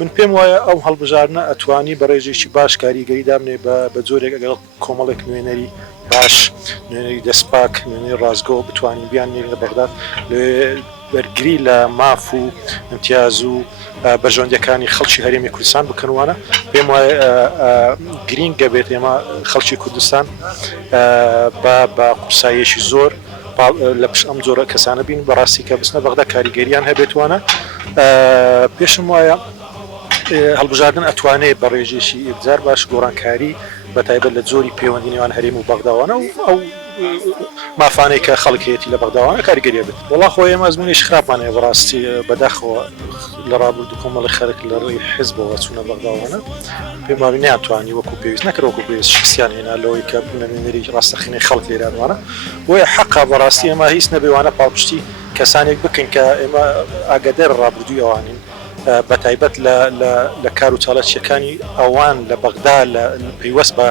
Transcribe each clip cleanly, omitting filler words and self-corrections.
من پێم وایە ئەو هەڵبژارنە ئەتوانی بە ڕێژێکی باش کاریگەری دابنێ بە جۆرێک ئەگەڵ کۆمەڵێک نوێنەری باش نوێنەری دەستپاک نوێنەی ڕازگۆ بتوانین بیان نێن لە بەغداد بەرگری لە ماف و امتیاز و بەرژەوەندەکانی خەڵکی هەرێمی کوردستان بکەنوانە پێم وایە گرینگە بێت ئێمە خەڵکی کوردستان بە قورساییەکی زۆر لە پشت ئەم جۆرە کەسانە بین بەڕاستی کە بستنە بەغدا کاریگەریان هەبێتوانە پێشم وایە هەڵبژاردن ئەتوانێت بە ڕێژێکی ئبزار باش گۆڕانکاری بە تایبەت لە جۆری پەیوەندی نێوان هەرێم و بەغداوانە و ئەو مافانەی کە خەڵکێتی لە بەغداوانە کاریگەریە بێت وەڵا خۆی ئێمە ئەزمونێکی خراپمانەیە بەڕاستی بەداخەوە لە ڕابردوو کۆمەڵی خەڵک لە ڕێی حیزبەوە چوونە بەغداوانە پێم وایە نەیانتوانی وەکو پێویست نەکرد وەکو پێویست شخصیان هێنا لەوەی کە بوونە نوێنەری ڕاستەقینەی خەڵک لێرانوانە وەیە حەقا بەڕاستی ئێمە هیچ نەبێوانە پاڵپشتی کەسانێک بکەین کە ئێمە ئاگادار ڕابردووی ئەوانین بە تایبەت لە کار و چالاکیەکانی ئەوان لە بەغدا لە پەیوەست بە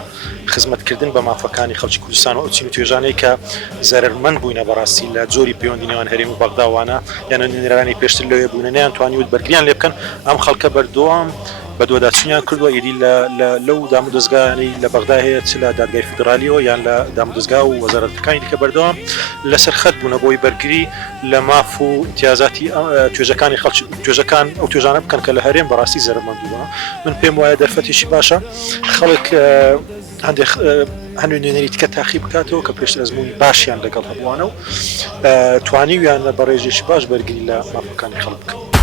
خزمەتکردن بە مافەکانی خەڵکی کوردستان و ئەو چین و توێژانەی کە زەرمەند بووینە بەڕاستی لە جۆری پەیوەندی نێوان هەرێم و بەغداوانە یانە نێرانی پێشتر لەوێ بوونە نەیانتوانی بەرگریان لێ بکەن ئەم خەڵکە بەردەوام بە دووەداچوونیان کردووە ئیدی لەو دامودەستگایانی لە بەغدا هەیە چ لە دادگای فیدرالیەوە یان لە دامودەستگا و وەزارەتەکانی دیکە بەردەوام لەسەر خەت بوونە بۆی بەرگری لە ماف و امتیازاتی توێژەکانی توێژەکان ئەو توێژانە بکەن کە لە هەرێم بەڕاستی زەرمەند بووە من پێم وایە دەرفەتێکی باشە خەڵک هەندێک نوێنەری تکە تاقی بکاتەوە کە پێشتر ئەزمموی باشیان لەگەڵ هەبووانە و توانیویان بە ڕێژێکی باش بەرگری لە مافەکانی خەڵک بکەن